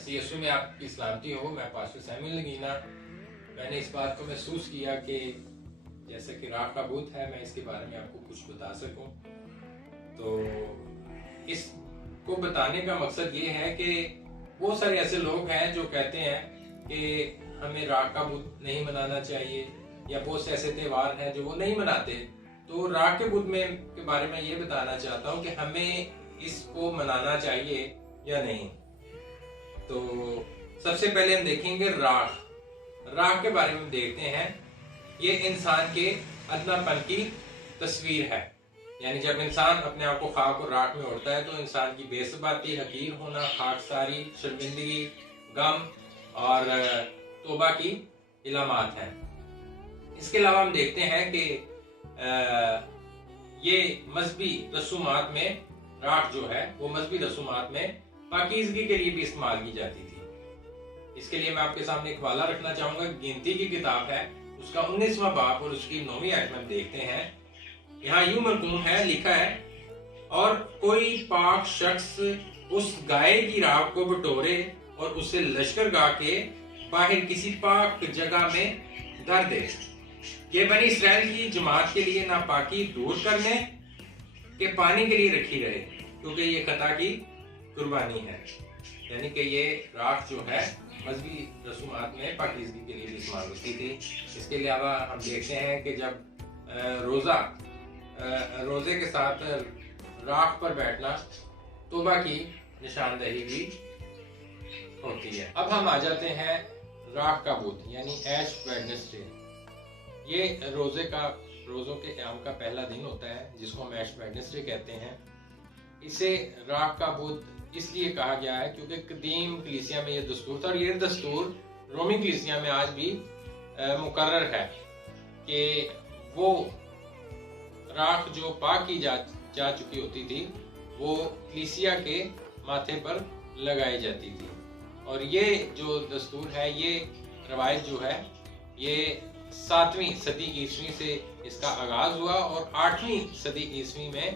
مسیح یسوع میں آپ کی سلامتی ہو۔ میں پاسٹر سیموئل نگینا۔ میں نے اس بات کو محسوس کیا کہ جیسے کہ راہ کا بت ہے، میں اس کے بارے میں آپ کو کچھ بتا سکوں۔ تو اس کو بتانے کا مقصد یہ ہے کہ بہت سارے ایسے لوگ ہیں جو کہتے ہیں کہ ہمیں راہ کا بت نہیں منانا چاہیے، یا بہت سے ایسے تہوار ہیں جو وہ نہیں مناتے۔ تو راہ کے بت کے بارے میں یہ بتانا چاہتا ہوں کہ ہمیں اس کو منانا چاہیے یا نہیں۔ تو سب سے پہلے ہم دیکھیں گے راہ کے بارے میں دیکھتے ہیں۔ یہ انسان کے ادنا پن کی تصویر ہے، یعنی جب انسان اپنے آپ کو خاک اور راکھ میں اوڑھتا ہے تو انسان کی بے ثباتی، حقیر ہونا، خاکساری، شرمندگی، غم اور توبہ کی علامات ہیں۔ اس کے علاوہ ہم دیکھتے ہیں کہ یہ مذہبی رسومات میں راکھ جو ہے وہ مذہبی رسومات میں پاکیزگی کے لیے بھی استعمال کی جاتی تھی۔ اس کے لیے میں آپ کے سامنے ایک حوالہ رکھنا چاہوں گا۔ گنتی کی کتاب ہے، اس کا 19واں باب اور اس کی 9ویں آیت میں دیکھتے ہیں۔ یہاں یوں مرقوم ہے، لکھا ہے، اور کوئی پاک شخص اس گائے کی راکھ کو بٹورے اور اسے لشکر گاہ کے باہر کسی پاک جگہ میں دھر دے۔ یہ بنی اسرائیل کی جماعت کے لیے ناپاکی دور کرنے کے پانی کے لیے رکھی رہے، کیونکہ یہ خطا کی قربانی ہے۔ یعنی کہ یہ راکھ جو ہے مذہبی رسومات میں پاکیزگی کے لیے بھی استعمال ہوتی تھی۔ اس کے علاوہ ہم دیکھتے ہیں کہ جب روزے کے ساتھ راکھ پر بیٹھنا توبہ کی نشاندہی بھی ہوتی ہے۔ اب ہم آ جاتے ہیں راکھ کا بت یعنی ایش ویڈنسڈے۔ یہ روزوں کے قیام کا پہلا دن ہوتا ہے، جس کو ہم ایش ویڈنسڈے کہتے ہیں۔ اسے راکھ کا بت اس لیے کہا گیا ہے کیونکہ قدیم کلیسیا میں یہ دستور تھا، اور یہ دستور رومی کلیسیا میں آج بھی مقرر ہے کہ وہ راکھ جو پاک کی جا چکی ہوتی تھی وہ کلیسیا کے ماتھے پر لگائی جاتی تھی۔ اور یہ جو دستور ہے، یہ روایت جو ہے، یہ 7ویں صدی عیسوی سے اس کا آغاز ہوا اور 8ویں صدی عیسوی میں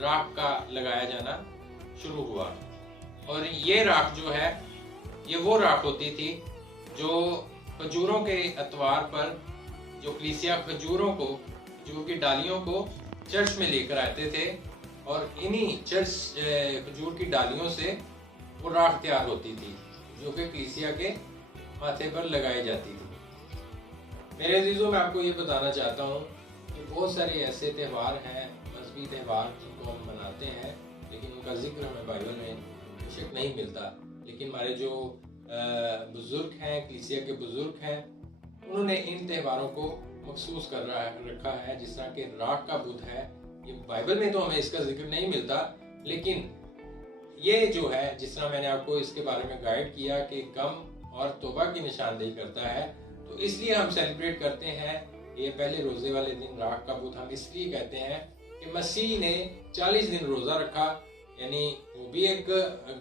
راکھ کا لگایا جانا شروع ہوا۔ اور یہ راکھ جو ہے، یہ وہ راکھ ہوتی تھی جو کھجوروں کے اتوار پر جو کلیسیا کھجور کی ڈالیوں کو چرچ میں لے کر آتے تھے، اور انہی کھجور کی ڈالیوں سے وہ راکھ تیار ہوتی تھی جو کہ کلیسیا کے ماتھے پر لگائی جاتی تھی۔ میرے عزیزوں، میں آپ کو یہ بتانا چاہتا ہوں کہ بہت سارے ایسے تہوار ہیں، مذہبی تہوار جن کو ہم مناتے ہیں، لیکن ان کا ذکر ہمیں بائبل میں شک نہیں ملتا۔ لیکن ہمارے جو بزرگ ہیں، کلیسیا کے بزرگ ہیں، انہوں نے ان تہواروں کو مخصوص کر رکھا ہے۔ جس طرح کہ راکھ کا بت ہے، یہ بائبل میں تو ہمیں اس کا ذکر نہیں ملتا، لیکن یہ جو ہے، جس طرح میں نے آپ کو اس کے بارے میں گائیڈ کیا کہ غم اور توبہ کی نشاندہی کرتا ہے، تو اس لیے ہم سیلیبریٹ کرتے ہیں یہ پہلے روزے والے دن راکھ کا بت۔ ہم اس لیے کہتے ہیں کہ مسیح نے 40 دن روزہ رکھا، یعنی وہ بھی ایک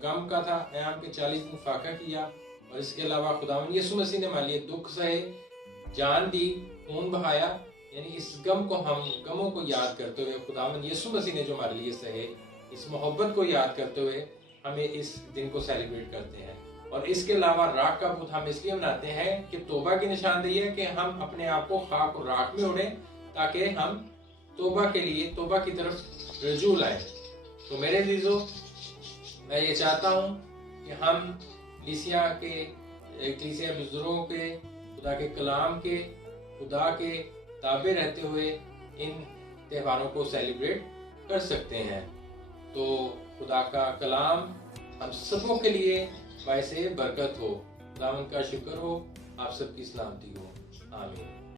غم کا تھا ایام کے 40 دن فاقہ کیا، اور اس کے علاوہ خداوند یسوع مسیح نے ہمارے لیے دکھ سہے، جان دی، خون بہایا۔ یعنی اس غموں کو یاد کرتے ہوئے، خداوند یسوع مسیح نے جو ہمارے لیے سہے، اس محبت کو یاد کرتے ہوئے ہمیں اس دن کو سیلیبریٹ کرتے ہیں۔ اور اس کے علاوہ راکھ کا بت ہم اس لیے مناتے ہیں کہ توبہ کی نشاندہی ہے کہ ہم اپنے آپ کو خاک اور راکھ میں اوڑھیں، تاکہ ہم توبہ کی طرف رجوع لائیں۔ تو میرے عزیزوں، میں یہ چاہتا ہوں کہ ہم کلیسیا بزرگوں کے، خدا کے کلام کے، خدا کے تابع رہتے ہوئے ان تہواروں کو سیلیبریٹ کر سکتے ہیں۔ تو خدا کا کلام ہم سبوں کے لیے باعث برکت ہو۔ خداوند کا شکر ہو، آپ سب کی سلامتی ہو۔ آمین۔